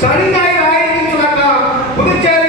சனி ஞாயிறு ஆயிரத்தி சொன்னாக்கா புதுச்சேரி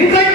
Amen.